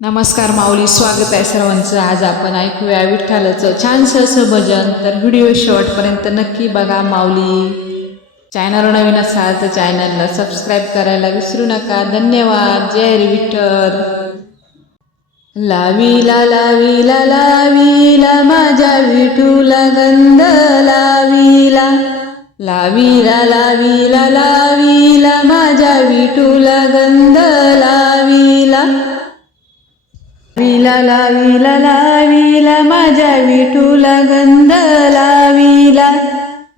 नमस्कार माऊली स्वागत आहे सर्वांचं. आज आपण ऐकूया विठ्ठलाचं छानसं असं भजन. तर व्हिडिओ शेवटपर्यंत नक्की बघा माऊली. चॅनल नवीन असाल तर चॅनलला सबस्क्राईब करायला विसरू नका. धन्यवाद. जय रे विठ्ठल. लावीला लावीला लावीला माझ्या विठूला गंध लावीला लावीला लावीला ला लावीला लावीला माझ्या विठूला गंध लावीला.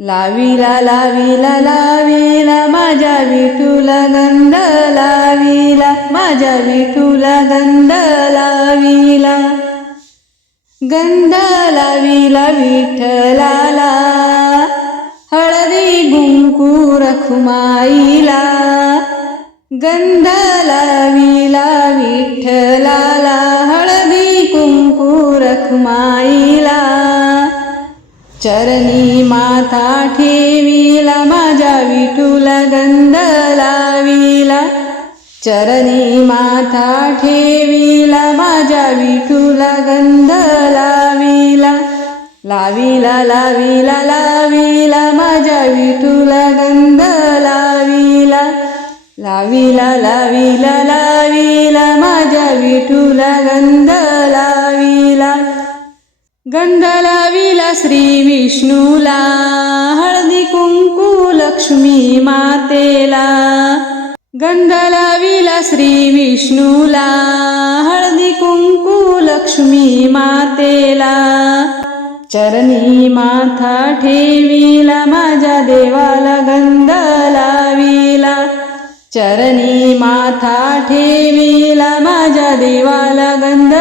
लावीला लावीला लावीला माझ्या विठूला गंध लावीला. माझ्या विठूला गंध लावीला. गंध लावीला विठ्ठलाला. हळदी गुंकू रखुमाईला गंध लावीला विठ्ठला रखुमाईला चरणी माथा ठेवीला माझ्या विठूला गंध लावीला. चरणी माथा ठेवीला माझ्या विठूला गंध लावीला. लावीला लावीला लावीला माझ्या विठूला गंध लावीला. लावीला लावीला लावीला माझ्या विठूला गंध गंध लाविला श्री विष्णूला हळदी कुंकू लक्ष्मी मातेला. गंध लाविला श्री विष्णूला हळदी कुंकू लक्ष्मी मातेला. चरणी माथा ठेवीला माझ्या देवाला गंध लावीला चरणी माथा ठेवीला माझ्या देवाला गंध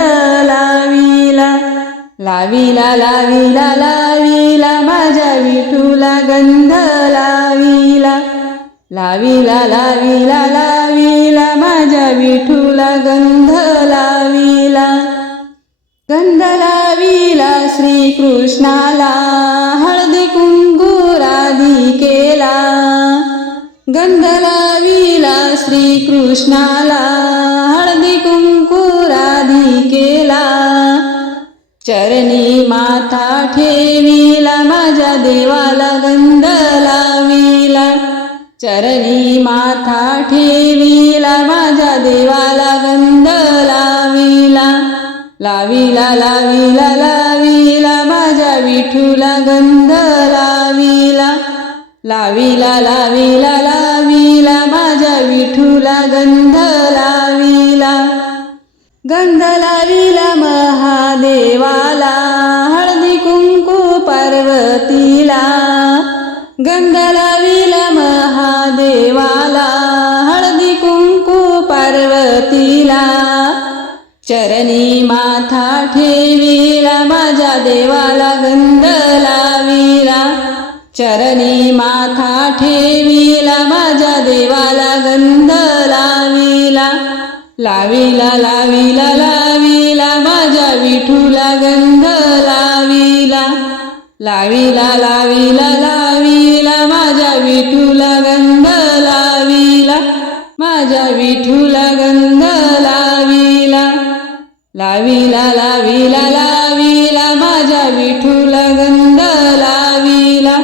लावीला लावीला लावीला लावीला माझ्या विठूला गंध लावीला. लावीला लावीला लावीला माझ्या विठूला गंध लावीला. गंध लावीला श्रीकृष्णाला हळदी कुंकू केला गंध लावीला श्रीकृष्णाला चरणी माथा ठेवीला माझ्या देवाला गंध लावीला. चरणी माथा ठेवीला माझ्या देवाला गंध लावीला. लावीला लावीला लावीला माझ्या विठूला गंध लावीला. लावीला लावीला लावीला माझ्या विठूला गंध लावीला. गंध लावीला मा गंध लावीला महादेवाला हळदी कुंकू पार्वतीला. चरणी माथा ठेवीला माझ्या देवाला गंध लावीला चरणी माथा ठेवीला माझ्या देवाला गंध लावीला लावीला लावीला लावीला माझ्या विठूला गंध लावीला लावीला लावीला ला विठूला गंध लावीला माझ्या विठूला गंध लावीला. लावीला लावीला लावीला माझ्या विठूला गंध लावीला.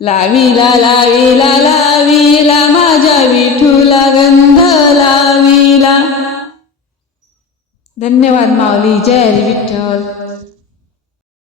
लावीला लावीला लावीला माझ्या विठूला गंध लावीला. धन्यवाद माऊली जय विठ्ठल.